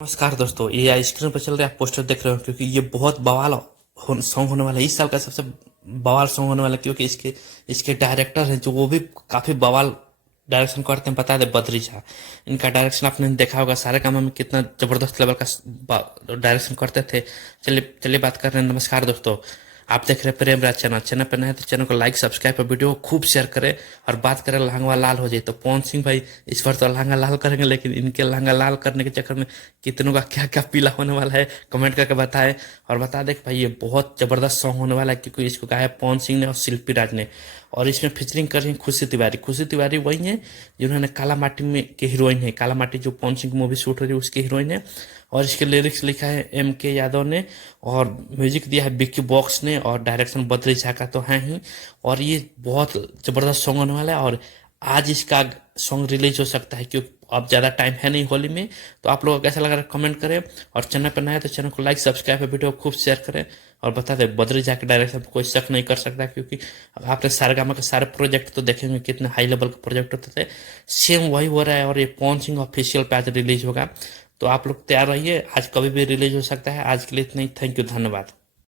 नमस्कार दोस्तों, ये स्क्रीन पर चल रहा है पोस्टर देख रहे हो, क्योंकि ये बहुत बवाल सॉन्ग होने वाला है। इस साल का सबसे बवाल सॉन्ग होने वाला है, क्योंकि इसके इसके डायरेक्टर हैं जो वो भी काफी बवाल डायरेक्शन करते हैं। बता दे, बद्री झा। इनका डायरेक्शन आपने देखा होगा, सारे कामों में कितना जबरदस्त लेवल का डायरेक्शन करते थे। चलिए चलिए बात कर रहे हैं। नमस्कार दोस्तों, आप देख रहे हैं प्रेम राज चैनल। चैनल पर नए हैं तो चैनल को लाइक सब्सक्राइब और वीडियो को खूब शेयर करें। और बात करें लहंगा लाल हो जाए, तो पवन सिंह भाई इस बार तो लहंगा लाल करेंगे, लेकिन इनके लहंगा लाल करने के चक्कर में कितनों का क्या क्या पीला होने वाला है, कमेंट करके बताएं। और बता दें कि भाई ये बहुत जबरदस्त सॉन्ग होने वाला है, क्योंकि इसको गाया है पवन सिंह ने और शिल्पी राज ने। और इसमें फीचरिंग कर रही है खुशी तिवारी। खुशी तिवारी वही है जिन्होंने काला माटी में के हीरोइन है। काला माटी जो पवन सिंह की मूवी शूट हो रही है उसकी हीरोइन है। और इसके लिरिक्स लिखा है M.K. यादव ने, और म्यूजिक दिया है विक्की बॉक्स ने, और डायरेक्शन बद्री झा का तो है ही। और ये बहुत जबरदस्त सॉन्ग होने वाला है। और आज इसका सॉन्ग रिलीज हो सकता है, क्योंकि अब ज़्यादा टाइम है नहीं होली में। तो आप लोगों को कैसा लगा कमेंट करें। और चैनल पर नया है तो चैनल को लाइक सब्सक्राइब और वीडियो को खूब शेयर करें। और बता दें, बद्री झा के डायरेक्शन पर कोई शक नहीं कर सकता, क्योंकि आपने सारेगामा के सारे प्रोजेक्ट तो देखेंगे कितने हाई लेवल के प्रोजेक्ट होते थे। सेम वही हो रहा है। और ये पवन सिंह ऑफिशियल पे आज रिलीज होगा, तो आप लोग तैयार रहिए। आज कभी भी रिलीज हो सकता है। आज के लिए इतना ही। थैंक यू, धन्यवाद।